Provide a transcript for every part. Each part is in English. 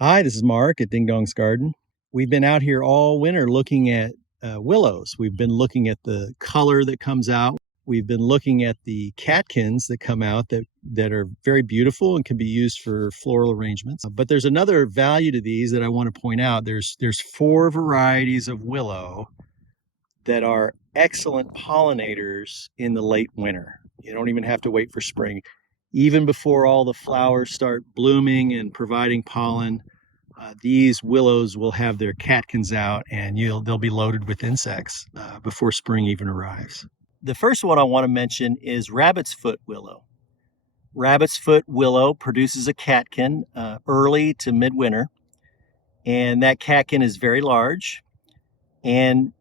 Hi, this is Mark at Ding Dong's Garden. We've been out here all winter looking at willows. We've been looking at the color that comes out. We've been looking at the catkins that come out that are very beautiful and can be used for floral arrangements. But there's another value to these that I want to point out. There's 4 varieties of willow that are excellent pollinators in the late winter. You don't even have to wait for spring. Even before all the flowers start blooming and providing pollen, these willows will have their catkins out and they'll be loaded with insects before spring even arrives. The first one I want to mention is rabbit's foot willow. Rabbit's foot willow produces a catkin early to midwinter, and that catkin is very large. And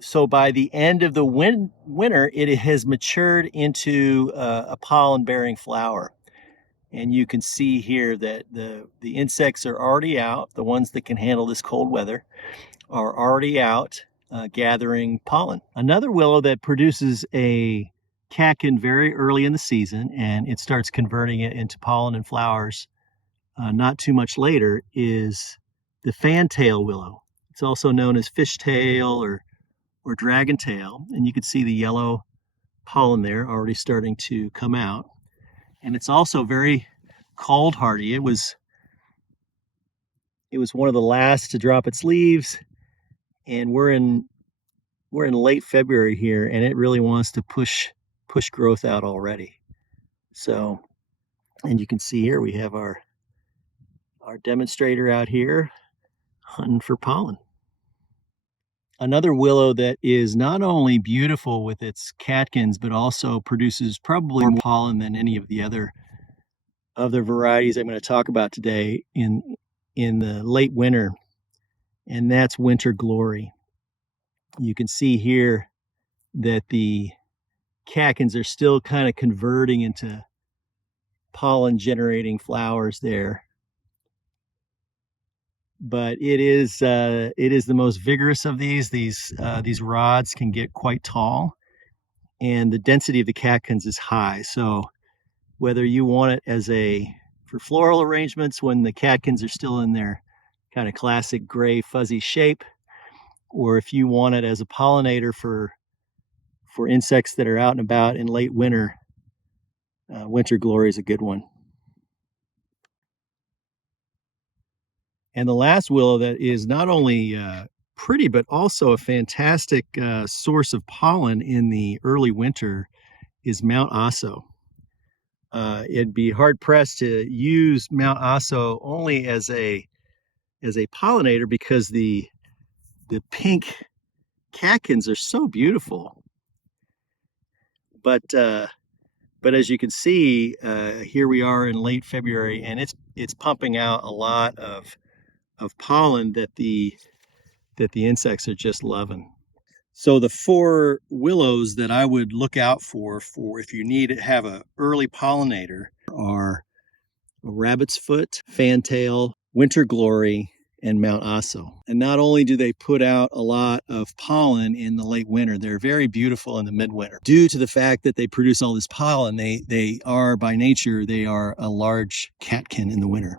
so by the end of the winter, it has matured into a pollen-bearing flower. And you can see here that the insects are already out. The ones that can handle this cold weather are already out gathering pollen. Another willow that produces a catkin very early in the season, and it starts converting it into pollen and flowers not too much later, is the Fantail willow. It's also known as Fishtail or Dragontail, and you can see the yellow pollen there already starting to come out. And it's also very cold hardy. It was one of the last to drop its leaves, and we're in late February here, and it really wants to push growth out already. So, and you can see here we have our demonstrator out here hunting for pollen. Another willow that is not only beautiful with its catkins, but also produces probably more pollen than any of the other varieties I'm going to talk about today in the late winter, and that's Winter Glory. You can see here that the catkins are still kind of converting into pollen generating flowers there. But it is the most vigorous of these. These rods can get quite tall, and the density of the catkins is high. So whether you want it for floral arrangements when the catkins are still in their kind of classic gray fuzzy shape, or if you want it as a pollinator for insects that are out and about in late winter, Winter Glory is a good one. And the last willow that is not only pretty, but also a fantastic source of pollen in the early winter is Mount Aso. It'd be hard pressed to use Mount Aso only as a pollinator because the pink catkins are so beautiful. But as you can see, here we are in late February, and it's pumping out a lot of pollen that the insects are just loving. So the 4 willows that I would look out for if you need to have an early pollinator are rabbit's foot, fantail, Winter Glory, and Mount Aso. And not only do they put out a lot of pollen in the late winter, they're very beautiful in the midwinter. Due to the fact that they produce all this pollen, they are by nature, they are a large catkin in the winter.